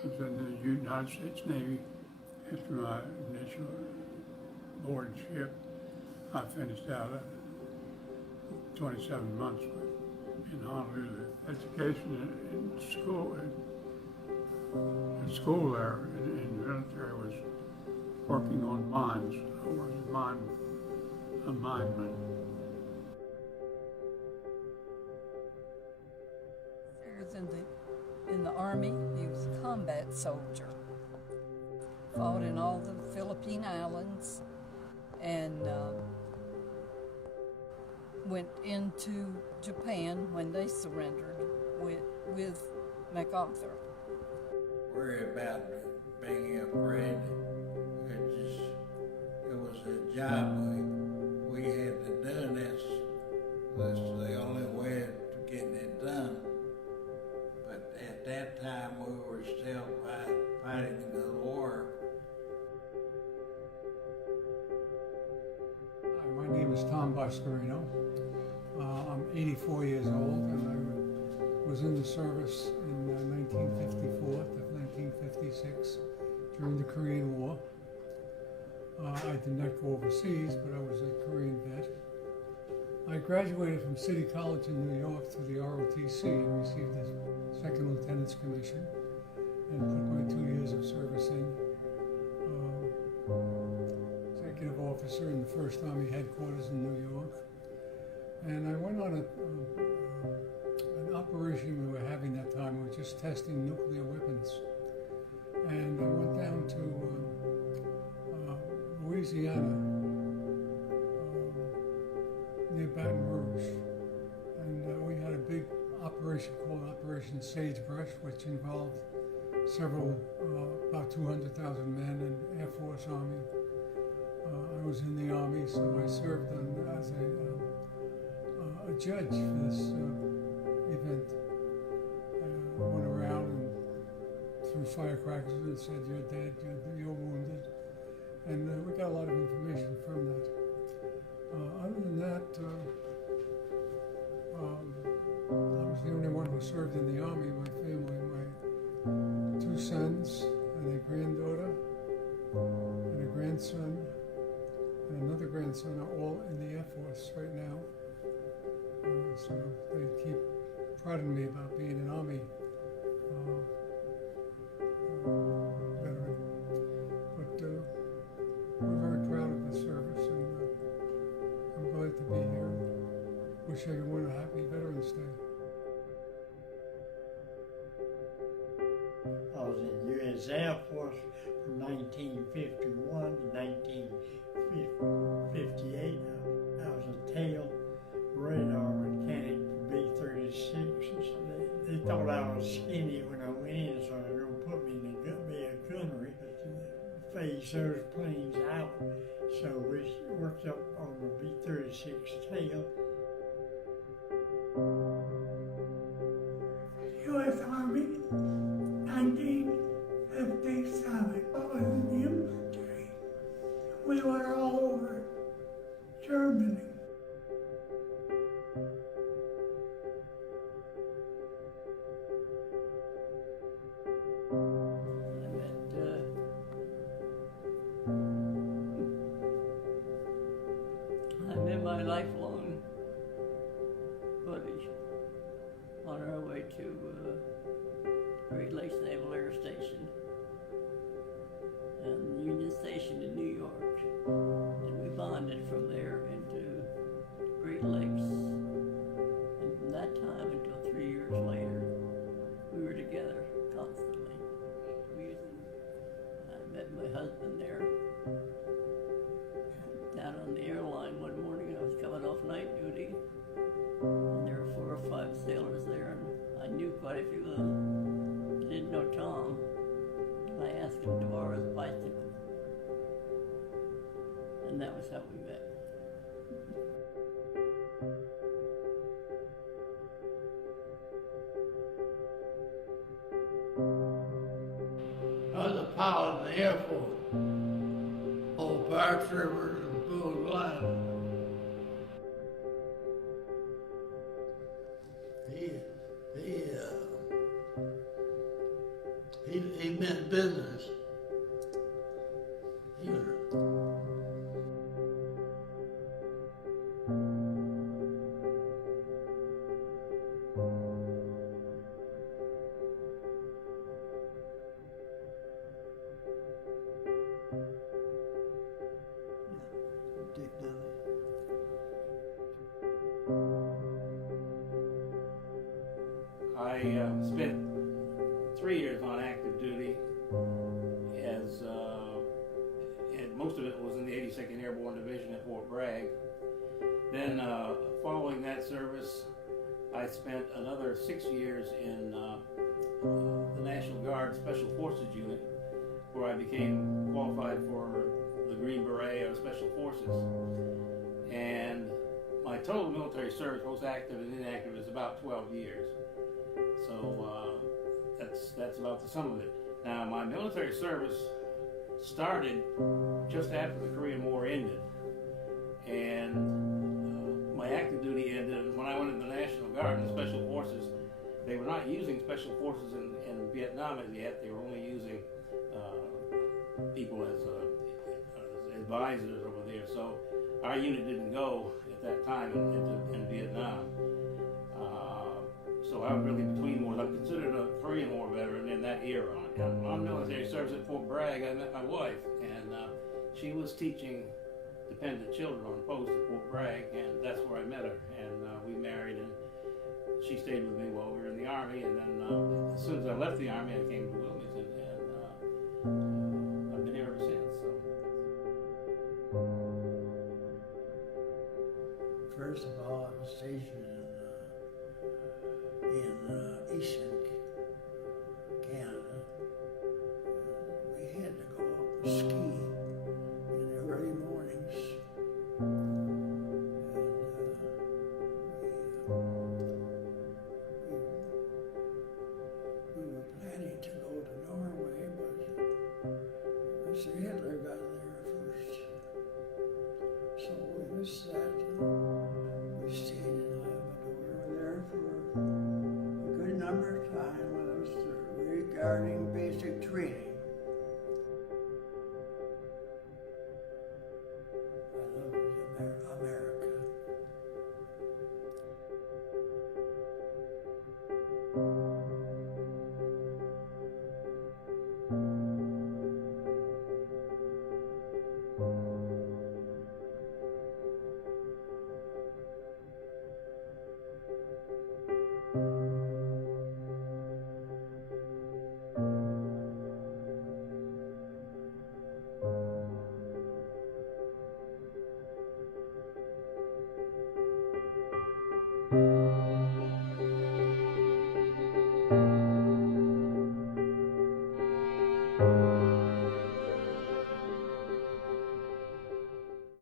I was in the United States Navy. After my initial board ship, I finished out 27 months in Honolulu. Education in school there in the military was working on mines. I was a mineman. He was in the Army. He was a combat soldier. Fought in all the Philippine Islands and went into Japan when they surrendered with MacArthur. Worry about being afraid. It was a job we had to do. That's the only way of getting it done. But at that time, we were still fighting the war. Hi, my name is Tom Boscarino. I'm 84 years old, and I was in the service in 1954 to 1956 during the Korean War. I did not go overseas, but I was a Korean vet. I graduated from City College in New York through the ROTC and received a second lieutenant's commission and put my 2 years of service in. Executive officer in the 1st Army headquarters in New York. And I went on an operation we were having that time. We were just testing nuclear weapons. And I went down to Louisiana, near Baton Rouge. And we had a big operation called Operation Sagebrush, which involved about 200,000 men in Air Force, Army. I was in the Army, so I served as a judge for this event. I went around and threw firecrackers and said, "You're dead, you're wounded." And we got a lot of information from that. Other than that, I was the only one who served in the Army. My family, my 2 sons and a granddaughter and a grandson and another grandson are all in the Air Force right now. So they keep prodding me about being an Army veteran. But we're very proud of the service, and I'm glad to be here. Wish everyone a happy Veterans Day. I was in the U.S. Air Force from 1951 to 1958. I was a tail radar mechanic for B-36. They thought I was skinny when I went in, so they were going to put me in a gunnery to phase those planes out. So we worked up on the B-36 tail. U.S. Army, 1957. I was in the infantry. We were all over Germany. I met my lifelong buddy on our way to Great Lakes Naval Air Station and Union Station in New York. And we bonded from there into Great Lakes. And from that time until 3 years later, we were together constantly. I met my husband there. Down on the airline one morning, I was coming off night duty, and there were 4 or 5 sailors there, and I knew quite a few of them. I didn't know Tom, and I asked him to borrow his bicycle, and that was how we met. I was a pilot in the Air Force, on Barks River and Bull Line. He meant business. You Dick Dudley. I spent 3 years on active duty as, and most of it was in the 82nd Airborne Division at Fort Bragg. Then, following that service, I spent another 6 years in the National Guard Special Forces Unit, where I became qualified for the Green Beret of Special Forces. And my total military service, both active and inactive, is about 12 years. So that's about the sum of it. Now, my military service started just after the Korean War ended, and my active duty ended when I went into the National Guard and the Special Forces. They were not using Special Forces in Vietnam as yet. They were only using people as advisors over there. So our unit didn't go at that time in Vietnam. So I was really between wars. I'm considered a Korean War veteran in that era. And on military service at Fort Bragg, I met my wife, and she was teaching dependent children on post at Fort Bragg, and that's where I met her. And we married, and she stayed with me while we were in the Army. And then as soon as I left the Army, I came to Wilmington, and I've been here ever since. So. First of all, I was stationed in Eastern Canada. We had to go up and ski in the early mornings. We were planning to go to Norway, but Mr. Hitler got there first. So we missed that. We stayed in Labrador. We were there for a good number of time when I was regarding basic training. I loved America. Thank you.